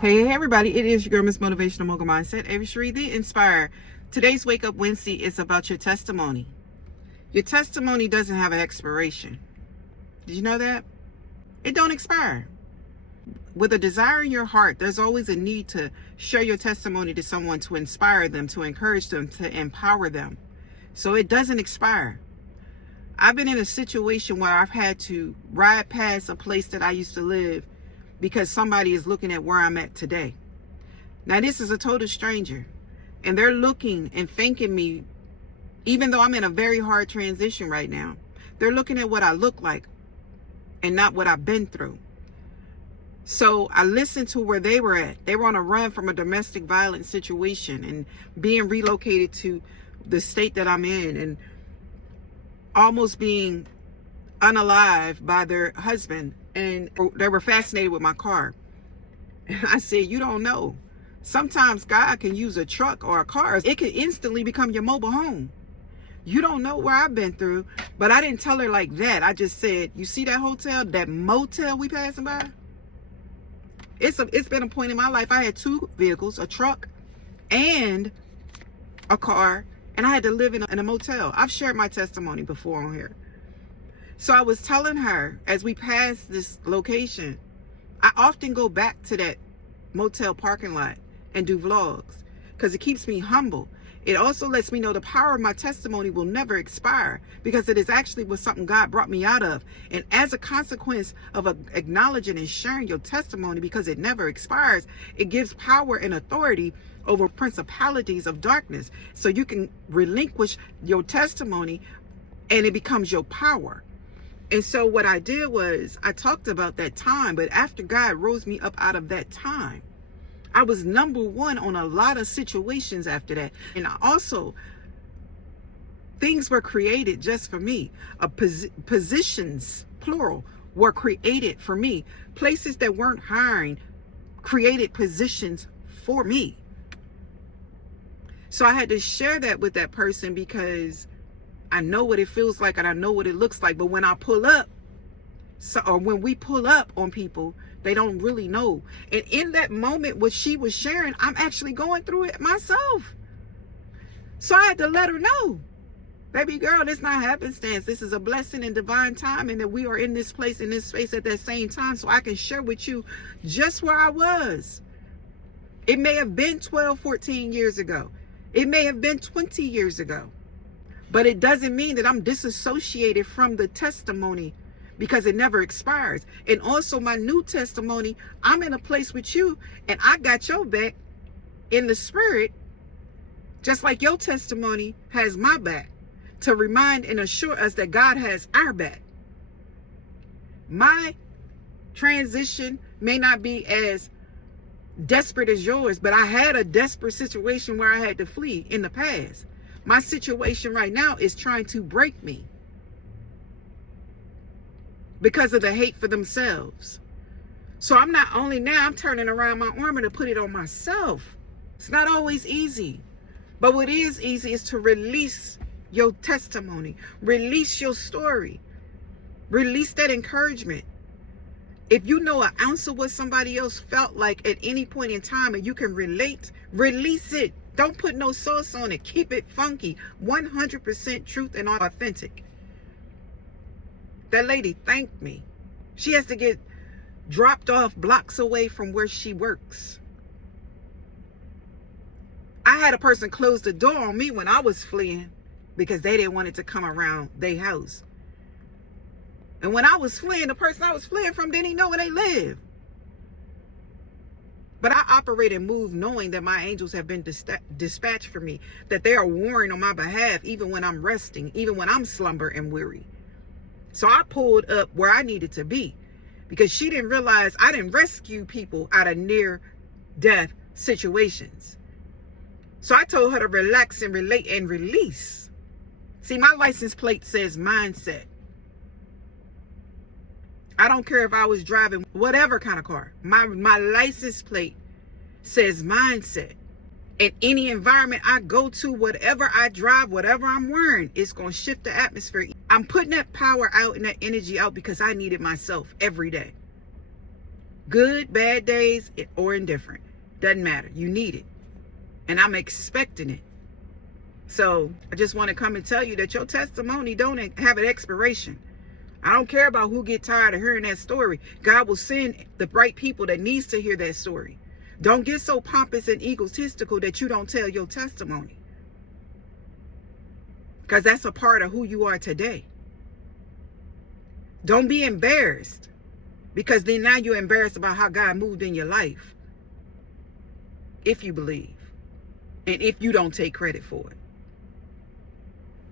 Hey everybody, it is your girl, Miss Motivational Mogul Mindset, Ava Cherie, the Inspire. Today's Wake Up Wednesday is about your testimony. Your testimony doesn't have an expiration. Did you know that? It don't expire. With a desire in your heart, there's always a need to share your testimony to someone, to inspire them, to encourage them, to empower them. So it doesn't expire. I've been in a situation where I've had to ride past a place that I used to live because somebody is looking at where I'm at today. Now, this is a total stranger, and they're looking and thanking me, even though I'm in a very hard transition right now. They're looking at what I look like and not what I've been through. So I listened to where they were at. They were on a run from a domestic violence situation and being relocated to the state that I'm in and almost being unalive by their husband. And they were fascinated with my car. And I said, you don't know. Sometimes God can use a truck or a car. It could instantly become your mobile home. You don't know where I've been through. But I didn't tell her like that. I just said, you see that hotel, that motel we passing by? It's been a point in my life. I had two vehicles, a truck and a car. And I had to live in a motel. I've shared my testimony before on here. So I was telling her, as we passed this location, I often go back to that motel parking lot and do vlogs because it keeps me humble. It also lets me know the power of my testimony will never expire because it is actually was something God brought me out of. And as a consequence of acknowledging and sharing your testimony, because it never expires, it gives power and authority over principalities of darkness. So you can relinquish your testimony and it becomes your power. And so what I did was I talked about that time, but after God rose me up out of that time, I was number one on a lot of situations after that. And I also, things were created just for me. Positions, plural, were created for me. Places that weren't hiring created positions for me. So I had to share that with that person because I know what it feels like and I know what it looks like. But when I pull up, or when we pull up on people, they don't really know. And in that moment, what she was sharing, I'm actually going through it myself. So I had to let her know, baby girl, this not happenstance. This is a blessing and divine time, and that we are in this place, in this space at that same time, so I can share with you just where I was. It may have been 12, 14 years ago. It may have been 20 years ago. But it doesn't mean that I'm disassociated from the testimony because it never expires. And also my new testimony, I'm in a place with you and I got your back in the spirit, just like your testimony has my back, to remind and assure us that God has our back. My transition may not be as desperate as yours, but I had a desperate situation where I had to flee in the past. My situation right now is trying to break me because of the hate for themselves. So I'm not only now, I'm turning around my armor to put it on myself. It's not always easy. But what is easy is to release your testimony, release your story, release that encouragement. If you know an ounce of what somebody else felt like at any point in time and you can relate, release it. Don't put no sauce on it. Keep it funky. 100% truth and authentic. That lady thanked me. She has to get dropped off blocks away from where she works. I had a person close the door on me when I was fleeing because they didn't want it to come around their house. And when I was fleeing, the person I was fleeing from didn't even know where they lived. But I operate and move knowing that my angels have been dispatched for me, that they are warring on my behalf even when I'm resting, even when I'm slumber and weary. So I pulled up where I needed to be because she didn't realize I didn't rescue people out of near-death situations. So I told her to relax and relate and release. See, my license plate says mindset. I don't care if I was driving whatever kind of car. My license plate says mindset. In any environment I go to, whatever I drive, whatever I'm wearing, it's going to shift the atmosphere. I'm putting that power out and that energy out because I need it myself every day. Good, bad days, or indifferent. Doesn't matter. You need it. And I'm expecting it. So I just want to come and tell you that your testimony don't have an expiration. I don't care about who get tired of hearing that story. God will send the right people that needs to hear that story. Don't get so pompous and egotistical that you don't tell your testimony. Because that's a part of who you are today. Don't be embarrassed. Because then now you're embarrassed about how God moved in your life. If you believe. And if you don't take credit for it.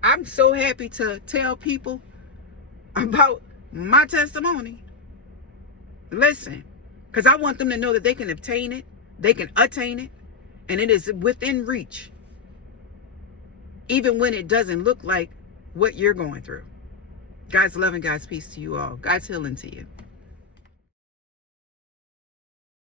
I'm so happy to tell people about my testimony. Listen. Because I want them to know that they can obtain it. They can attain it, and it is within reach, even when it doesn't look like what you're going through. God's love and God's peace to you all. God's healing to you.